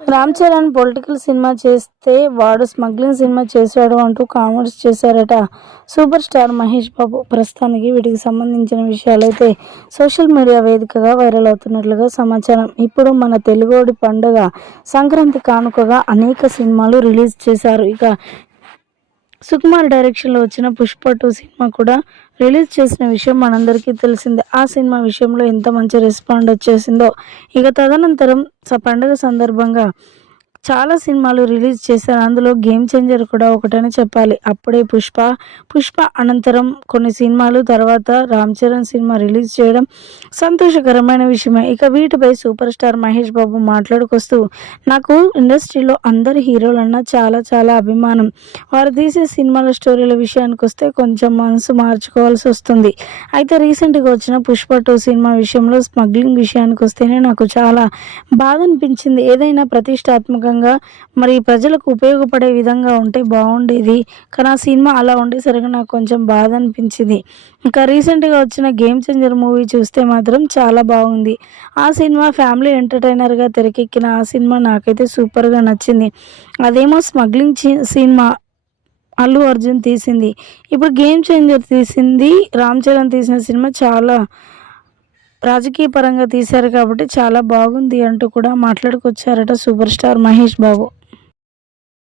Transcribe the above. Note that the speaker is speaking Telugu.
రామ్ చరణ్ పొలిటికల్ సినిమా చేస్తే వాడు స్మగ్లింగ్ సినిమా చేశాడు అంటూ కామెంట్స్ చేశారట సూపర్ స్టార్ మహేష్ బాబు. ప్రస్తుతానికి వీటికి సంబంధించిన విషయాలైతే సోషల్ మీడియా వేదికగా వైరల్ అవుతున్నట్లుగా సమాచారం. ఇప్పుడు మన తెలుగోడి పండుగ సంక్రాంతి కానుకగా అనేక సినిమాలు రిలీజ్ చేశారు. ఇక సుకుమార్ డైరెక్షన్లో వచ్చిన పుష్ప 2 సినిమా కూడా రిలీజ్ చేసిన విషయం మనందరికీ తెలిసిందే. ఆ సినిమా విషయంలో ఎంత మంచి రెస్పాండ్ వచ్చేసిందో. ఇక తదనంతరం పండుగ సందర్భంగా చాలా సినిమాలు రిలీజ్ చేశారు. అందులో గేమ్ చేంజర్ కూడా ఒకటని చెప్పాలి. అప్పుడే పుష్ప అనంతరం కొన్ని సినిమాలు, తర్వాత రామ్ చరణ్ సినిమా రిలీజ్ చేయడం సంతోషకరమైన విషయమే. ఇక వీటిపై సూపర్ స్టార్ మహేష్ బాబు మాట్లాడుకొస్తూ, నాకు ఇండస్ట్రీలో అందరి హీరోలన్నా చాలా చాలా అభిమానం. వారు తీసే సినిమాల స్టోరీల విషయానికి వస్తే కొంచెం మనసు మార్చుకోవాల్సి వస్తుంది. అయితే రీసెంట్గా వచ్చిన పుష్ప 2 సినిమా విషయంలో స్మగ్లింగ్ విషయానికి వస్తేనే నాకు చాలా బాధ అనిపించింది. ఏదైనా ప్రతిష్టాత్మకంగా మరి ప్రజలకు ఉపయోగపడే విధంగా ఉంటే బాగుండేది. కానీ ఆ సినిమా అలా ఉండేసరికి నాకు కొంచెం బాధ అనిపించింది. ఇంకా రీసెంట్గా వచ్చిన గేమ్ చేంజర్ మూవీ చూస్తే మాత్రం చాలా బాగుంది. ఆ సినిమా ఫ్యామిలీ ఎంటర్టైనర్గా తెరకెక్కిన ఆ సినిమా నాకైతే సూపర్గా నచ్చింది. అదేమో స్మగ్లింగ్ సినిమా అల్లు అర్జున్ తీసింది. ఇప్పుడు గేమ్ చేంజర్ తీసింది రామ్ చరణ్ తీసిన సినిమా చాలా రాజకీయ పరంగా తీశారు కాబట్టి చాలా బాగుంది అంటూ కూడా మాట్లాడుకొచ్చారట సూపర్ స్టార్ మహేష్ బాబు.